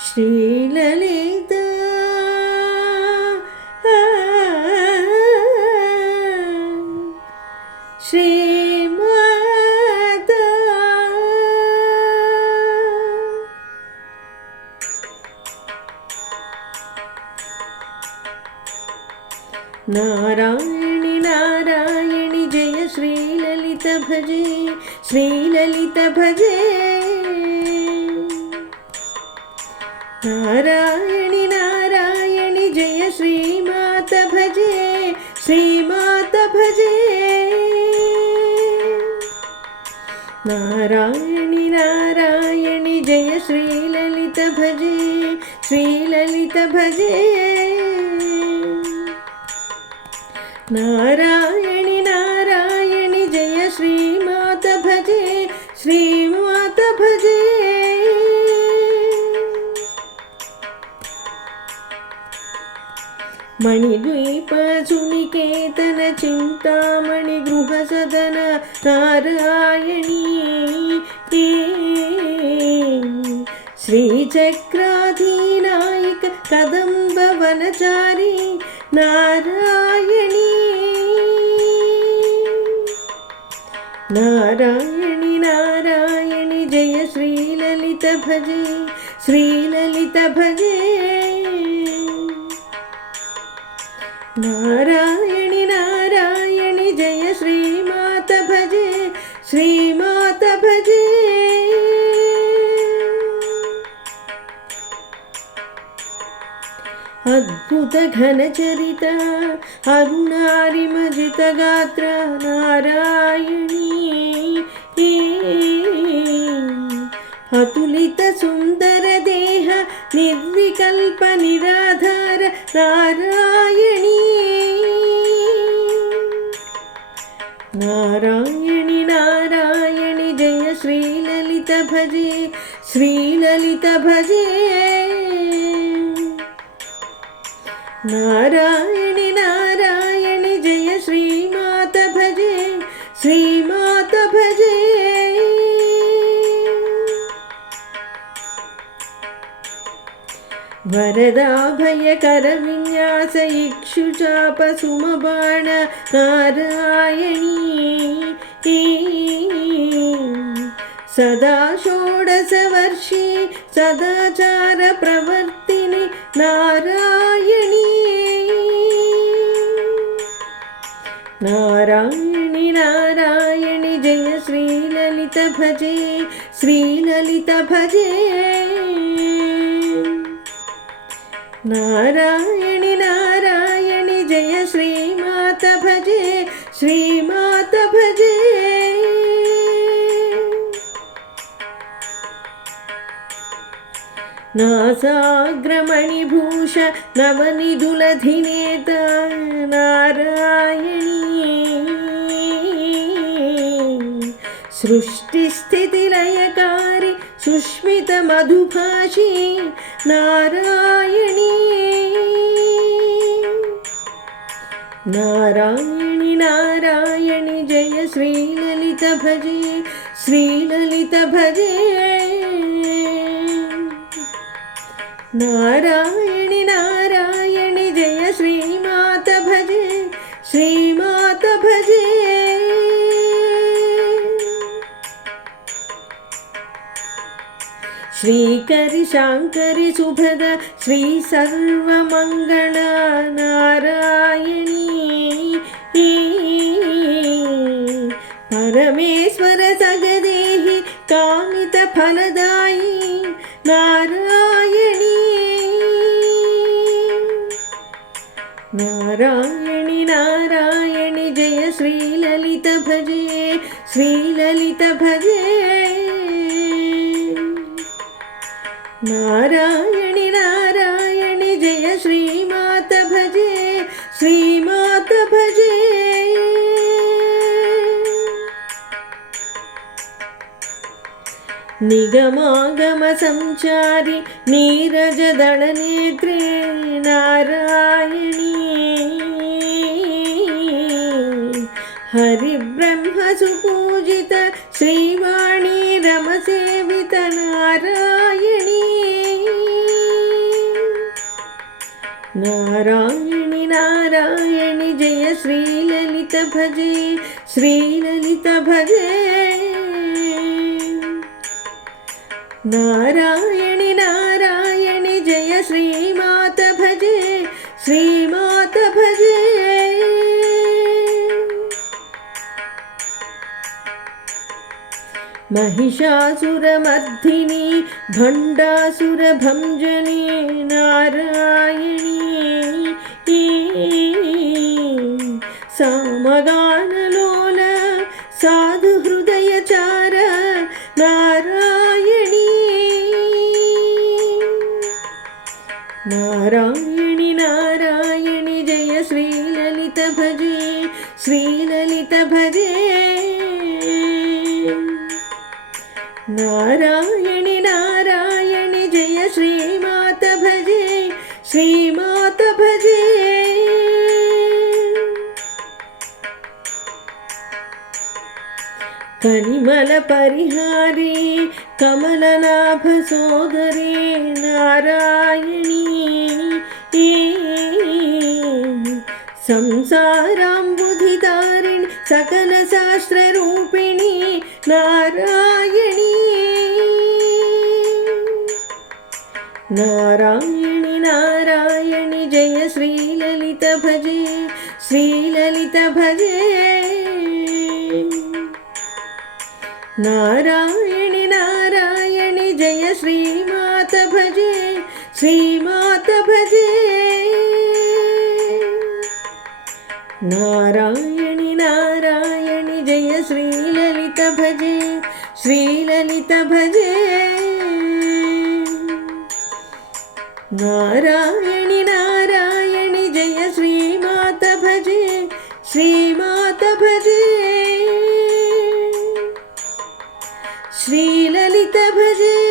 శ్రీలలిత శ్రీమాత నారాయణి నారాయణి జయ శ్రీలలిత భజే శ్రీలలిత భజే నారాయణి నారాయణి జయ శ్రీమాత భజే శ్రీమాత భజే నారాయణి నారాయణి జయ శ్రీలలిత భజే శ్రీలలిత భజే నారాయణి నారాయణి జయ శ్రీమాత భజే శ్రీమాత భజే మణిద్వీప సునికేతన చింతామణి గృహ సదన నారాయణీ శ్రీచక్రాధీనాయిక కదంబ వనచారి నారాయణీ నారాయణి నారాయణి జయ శ్రీలలిత భజే శ్రీలలిత భజే నారాయణి నారాయణి జయ శ్రీమాత భజే శ్రీమాత భజే అద్భుత ఘన చరిత అరుణారిమజిత గాత్ర నారాయణీ అతులిత సుందర దేహ నిర్వికల్ప నిరాధార నారాయణీ నారాయణి నారాయణి జయ శ్రీలలిత భజే శ్రీలలిత భజే నారాయణి నారాయణి జయ శ్రీమాత భజే శ్రీమాత భజే వరదాభయకర విన్యాస ఇక్షుచాప సుమబాణ నారాయణీ సదా షోడశవర్షి సదాచార ప్రవర్తిని నారాయణీ నారాయణి నారాయణి జయ శ్రీలలిత భజే శ్రీలలిత భజే నారాయణి నారాయణి జయ శ్రీమాత భజే శ్రీమాత భజే నాసాగ్రమణిభూష నవనిధులధినేత నారాయణీ సృష్టిస్థితిలయకారి సుష్మిత మధుభాషి నారాయణీ నారాయణి నారాయణి జయ శ్రీలలిత భజే శ్రీలలిత భజే నారాయణి నారాయణి జయ శ్రీమాత భజే శ్రీమాత భజే శ్రీకరి శాంకరి శుభద శ్రీ సర్వమంగళ నారాయణీ పరమేశ్వర సగదేహి కామిత ఫలదాయి నారాయణీ నారాయణి నారాయణి జయ శ్రీలలిత భజే శ్రీలలిత భజే నారాయణి నారాయణి జయ శ్రీమాత భజే శ్రీమాత భజే నిగమాగమ సంచారి నీరజదళ నేత్రే నారాయణీ హరిబ్రహ్మ సుపూజిత శ్రీవాణి రమసేవిత నారాయణీ भजे श्रीललित भजे नारायणि नारायणि जय श्रीमात भजे श्रीमात भजे महिषासुरमर्दिनी भण्डासुरभञ्जनी नारायणी सामगानलोल साधुहृदयचार नारायणी नारायणि नारायणि जय श्रीललित भजे श्रीललित भजे नारायणि नारायणि जय श्रीमात भजे श्रीमात भजे कनिमल परिहारी कमलनाभ सोदरी नारायणी संसाराम्बुधितारिणि सकल शास्त्र रूपिणी नारायणी नारायणि नारायणि जय श्रीललित भजे श्रीललित भजे नारायणि नारायणि जय श्रीमात भजे श्रीमात भजे नारायणि नारायणि जय श्रीललित भजे श्रीललित भजे नारायणि नारायणि जय श्रीमात भजे श्रीमात भजे श्रीललित भजे।